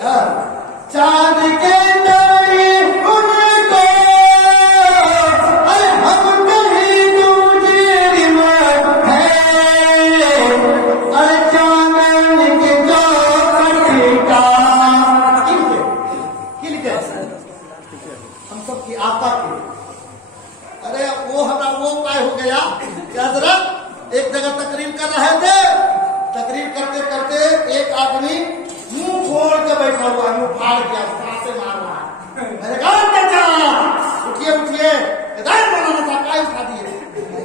चांद के तारे उनको अरे हम कहीं दूजे है अरे चांदन के चौखट का किनके हम सब की आपा की। अरे वो हमारा वो काय हो गया क्या जरा एक जगह तकरीर कर रहे थे, तकरीर करते करते एक आदमी मुंह खोल के बैठा हुआ, मुंह फाड़ दिया, सांसें मार रहा है। मैंने कहा चाचा उठिए उठिए, मौलाना साहब काय उठा दिए,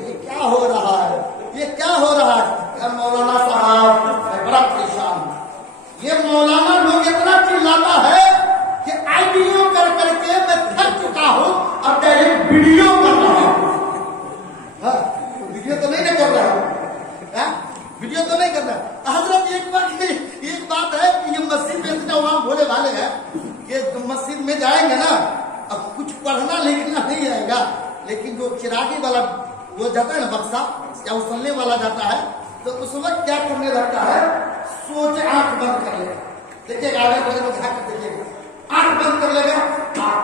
ये क्या हो रहा है, ये क्या हो रहा है। मौलाना साहब मैं बड़ा परेशान हूं, ये मौलाना लोग इतना चिल्लाता है कि आईडियो कर करके मैं थक चुका हूं, अब डायरेक्ट वीडियो कर रहा हूं। वीडियो तो नहीं कर रहा हूं, वीडियो तो नहीं कर रहा। हजरत एक बात है कि ये मस्जिद में इतना वहां भोले वाले हैं, ये मस्जिद में जाएंगे ना, अब कुछ पढ़ना लिखना नहीं आएगा, लेकिन जो चिरागी वाला वो जाता है ना बक्सा या उछलने वाला जाता है, तो उस वक्त क्या करने लगता है, सोचे आंख बंद कर लेगा, देखिएगा आगे बढ़े में झाँक कर देखिएगा, आंख बंद कर लेगा,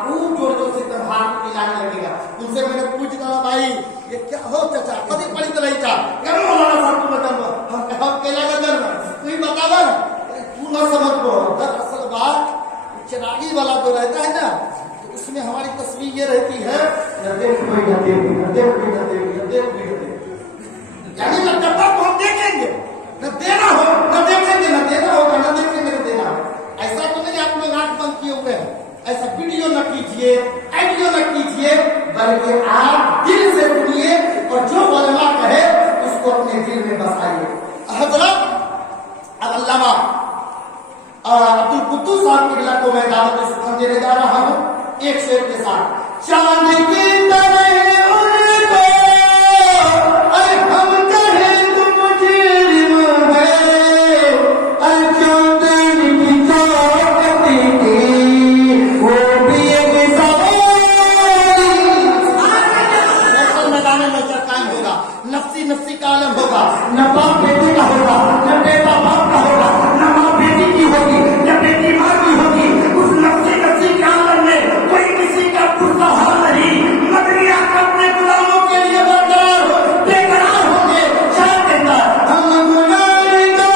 खूब जोर जोर से हाथ मिलाने लगेगा। उनसे मैंने पूछ डाला भाई ये क्या हो चाचा, कभी पड़ी तो नहीं था, क्या मौलाना साहब को बता दो, हम कहा केला का दर्द तू ही बतावा ना, तू ना समझ को। दरअसल बात चिरागी वाला जो रहता है ना, तो उसमें हमारी तस्वीर ये रहती है, यानी न डब्बा को हम देखेंगे, न देना हो न देखेंगे, न देना होगा न देखेंगे न देना होगा। ऐसा तो नहीं आप लोग आंख बंद किए हुए हैं, ऐसा वीडियो न कीजिए, आइडियो न कीजिए, बल्कि आप दिल से सुनिए और जो उलमा कहे उसको अपने दिल में बसाइए। हजरत अब अल्लामा अब्दुल कुद्दूस साहब की को मैं दावत सुखम देने जा रहा हूं एक शेर के साथ। चांद की तरह उनको अरे हम कहें तुम मुजरिम है, अरे चांदन की चौखट की वो भी एक सवारी। मैदान में कायम होगा, नफ्सी नफ्सी का आलम होगा, न बाप बेटी का होगा, न बेटा बाप का होगा, न माँ बेटी की होगी, न बेटी माँ की होगी। उस नफ्सी नफ्सी के आलम में कोई किसी का पुरसा हाल नहीं, मदरिया अपने गुलामों के लिए बरकरार हो, बेकरार होंगे। शायद कहता हम गुलामी को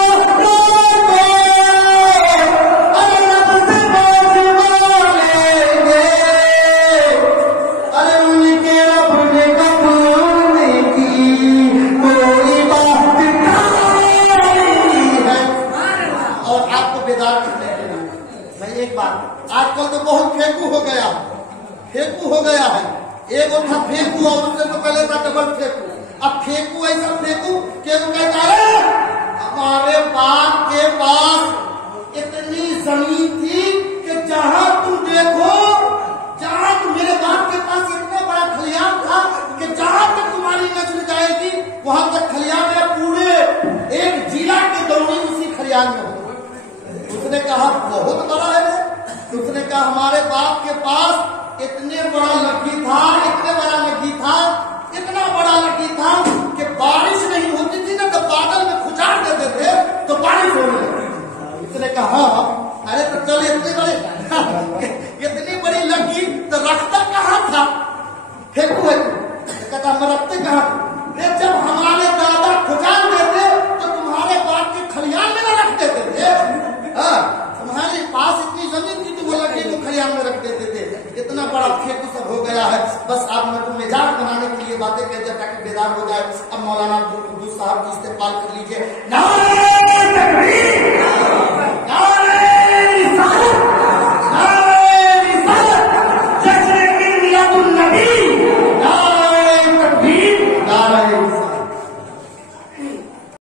अरे रब से बाजवा लेंगे, अरे उनके अपने कपूर की कोई बात नहीं है। और आपको बेदार करने के लिए मैं एक बात, आजकल तो बहुत फेंकू हो गया, फेंकू हो गया है। एक था फेंकू और उससे तो पहले था डबल फेंकू। अब फेंकू ऐसा फेंकू कि वो कहता है हमारे बाप के पास इतनी जमीन थी कि जहां तुम देखो, जहां तुम, मेरे बाप के पास इतना बड़ा खलियान था कि जहां तक तुम्हारी नजर जाएगी वहां तक खलियान में पूरे एक जिला की दौड़ी उसी खलियान में हो। उसने कहा बहुत बड़ा है। उसने कहा हमारे बाप के पास इतने बड़ा लग्गी था, इतने बड़ा लग्गी था, इतना बड़ा लग्गी था कि बारिश नहीं होती थी ना, तो बादल में खुचार देते थे तो बारिश होने लगती। उसने कहा अरे तो चल इतनी बड़ी लग्गी तो रखता कहाँ था, फेंकू है कहता हम रखते कहाँ थे, जब हमारे दादा खुचार देते तो तुम्हारे बाप के खलियान में न रख देते थे। तुम्हारे पास इतनी जमीन थी तो वो लकड़ी को खलियान में रख देते थे। इतना बड़ा फेंकू सब हो गया है। बस आप मैं तुम मिजाज बनाने के लिए बातें कहते ताकि बेदार हो जाए। अब मौलाना अब्दुल कुद्दूस साहब की इस्तेमाल कर लीजिए।